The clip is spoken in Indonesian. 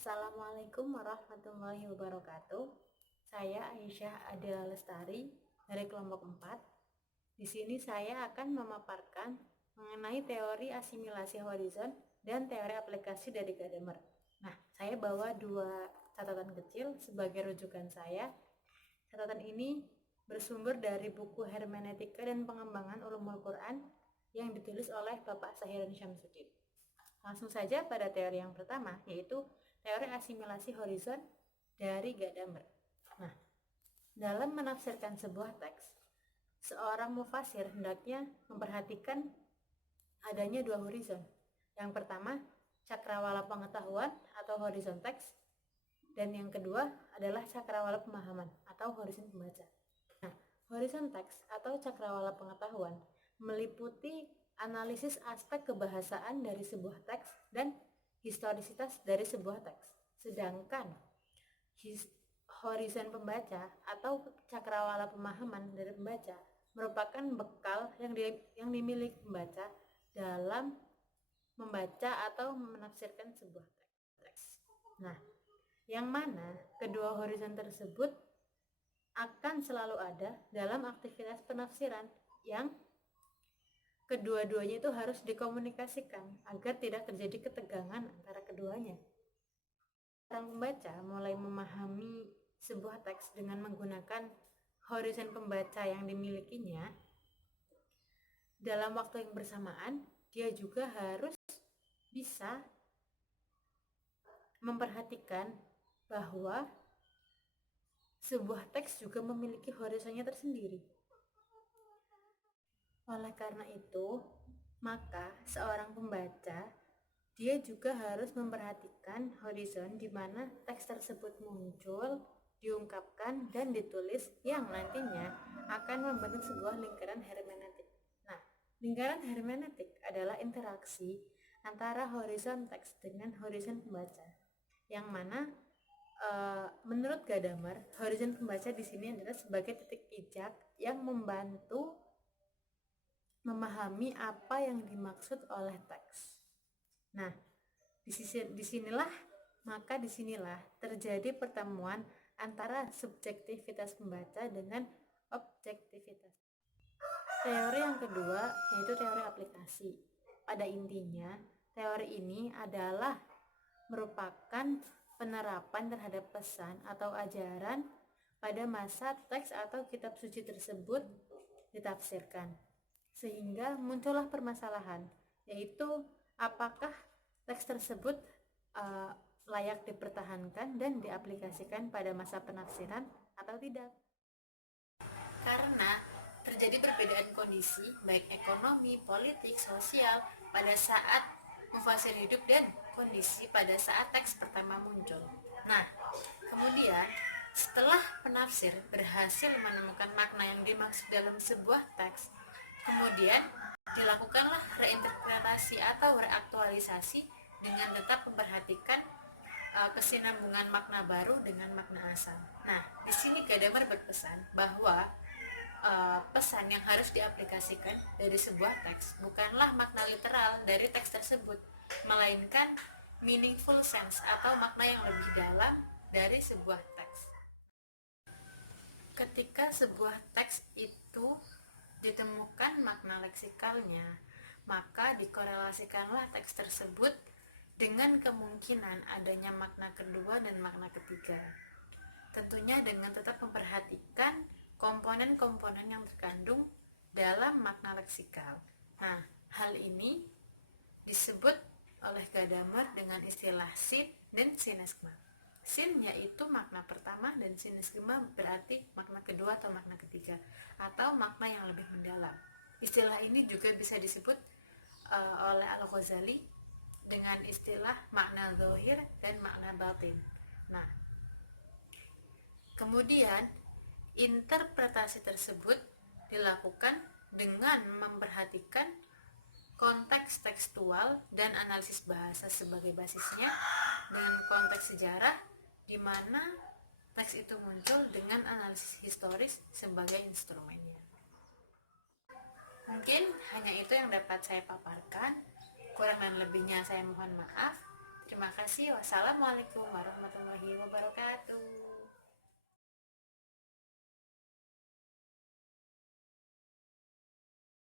Assalamualaikum warahmatullahi wabarakatuh. Saya Aisyah Adila Lestari dari kelompok 4. Di sini saya akan memaparkan mengenai teori asimilasi horizon dan teori aplikasi dari Gadamer. Nah, saya bawa dua catatan kecil sebagai rujukan saya. Catatan ini bersumber dari buku Hermeneutika dan Pengembangan Ulumul Quran yang ditulis oleh Bapak Sahiran Syamsuddin. Langsung saja pada teori yang pertama, yaitu teori asimilasi horizon dari Gadamer. Nah, dalam menafsirkan sebuah teks, seorang mufasir hendaknya memperhatikan adanya dua horizon. Yang pertama, cakrawala pengetahuan atau horizon teks, dan yang kedua adalah cakrawala pemahaman atau horizon pembaca. Nah, horizon teks atau cakrawala pengetahuan meliputi analisis aspek kebahasaan dari sebuah teks dan historisitas dari sebuah teks. Sedangkan horizon pembaca atau cakrawala pemahaman dari pembaca merupakan bekal yang dimiliki pembaca dalam membaca atau menafsirkan sebuah teks. Nah, yang mana kedua horizon tersebut akan selalu ada dalam aktivitas penafsiran yang kedua-duanya itu harus dikomunikasikan agar tidak terjadi ketegangan antara keduanya. Orang pembaca mulai memahami sebuah teks dengan menggunakan horizon pembaca yang dimilikinya. Dalam waktu yang bersamaan, dia juga harus bisa memperhatikan bahwa sebuah teks juga memiliki horizonnya tersendiri. Oleh karena itu, maka seorang pembaca dia juga harus memperhatikan horizon di mana teks tersebut muncul, diungkapkan, dan ditulis yang nantinya akan membentuk sebuah lingkaran hermeneutik. Nah, lingkaran hermeneutik adalah interaksi antara horizon teks dengan horizon pembaca, yang mana menurut Gadamer, horizon pembaca di sini adalah sebagai titik pijak yang membantu memahami apa yang dimaksud oleh teks. Nah, disinilah terjadi pertemuan antara subjektivitas pembaca dengan objektivitas. Teori yang kedua yaitu teori aplikasi. Pada intinya, teori ini adalah merupakan penerapan terhadap pesan atau ajaran pada masa teks atau kitab suci tersebut ditafsirkan. Sehingga muncullah permasalahan, yaitu apakah teks tersebut layak dipertahankan dan diaplikasikan pada masa penafsiran atau tidak. Karena terjadi perbedaan kondisi baik ekonomi, politik, sosial pada saat mufasir hidup dan kondisi pada saat teks pertama muncul. Nah, kemudian setelah penafsir berhasil menemukan makna yang dimaksud dalam sebuah teks, kemudian dilakukanlah reinterpretasi atau reaktualisasi dengan tetap memperhatikan kesinambungan makna baru dengan makna asal. Nah, di sini Gadamer berpesan bahwa pesan yang harus diaplikasikan dari sebuah teks bukanlah makna literal dari teks tersebut, melainkan meaningful sense atau makna yang lebih dalam dari sebuah teks. Ketika sebuah teks itu ditemukan makna leksikalnya, maka dikorelasikanlah teks tersebut dengan kemungkinan adanya makna kedua dan makna ketiga. Tentunya dengan tetap memperhatikan komponen-komponen yang terkandung dalam makna leksikal. Nah, hal ini disebut oleh Gadamer dengan istilah sin dan sinesgma. Sin yaitu makna pertama dan sinesgma berarti makna kedua atau makna ketiga atau makna yang lebih mendalam. Istilah ini juga bisa disebut oleh Al-Ghazali dengan istilah makna zahir dan makna batin. Nah, kemudian interpretasi tersebut dilakukan dengan memperhatikan konteks tekstual dan analisis bahasa sebagai basisnya dengan konteks sejarah di mana teks itu muncul dengan analisis historis sebagai instrumennya. Mungkin hanya itu yang dapat saya paparkan. Kurang dan lebihnya saya mohon maaf. Terima kasih. Wassalamualaikum warahmatullahi wabarakatuh.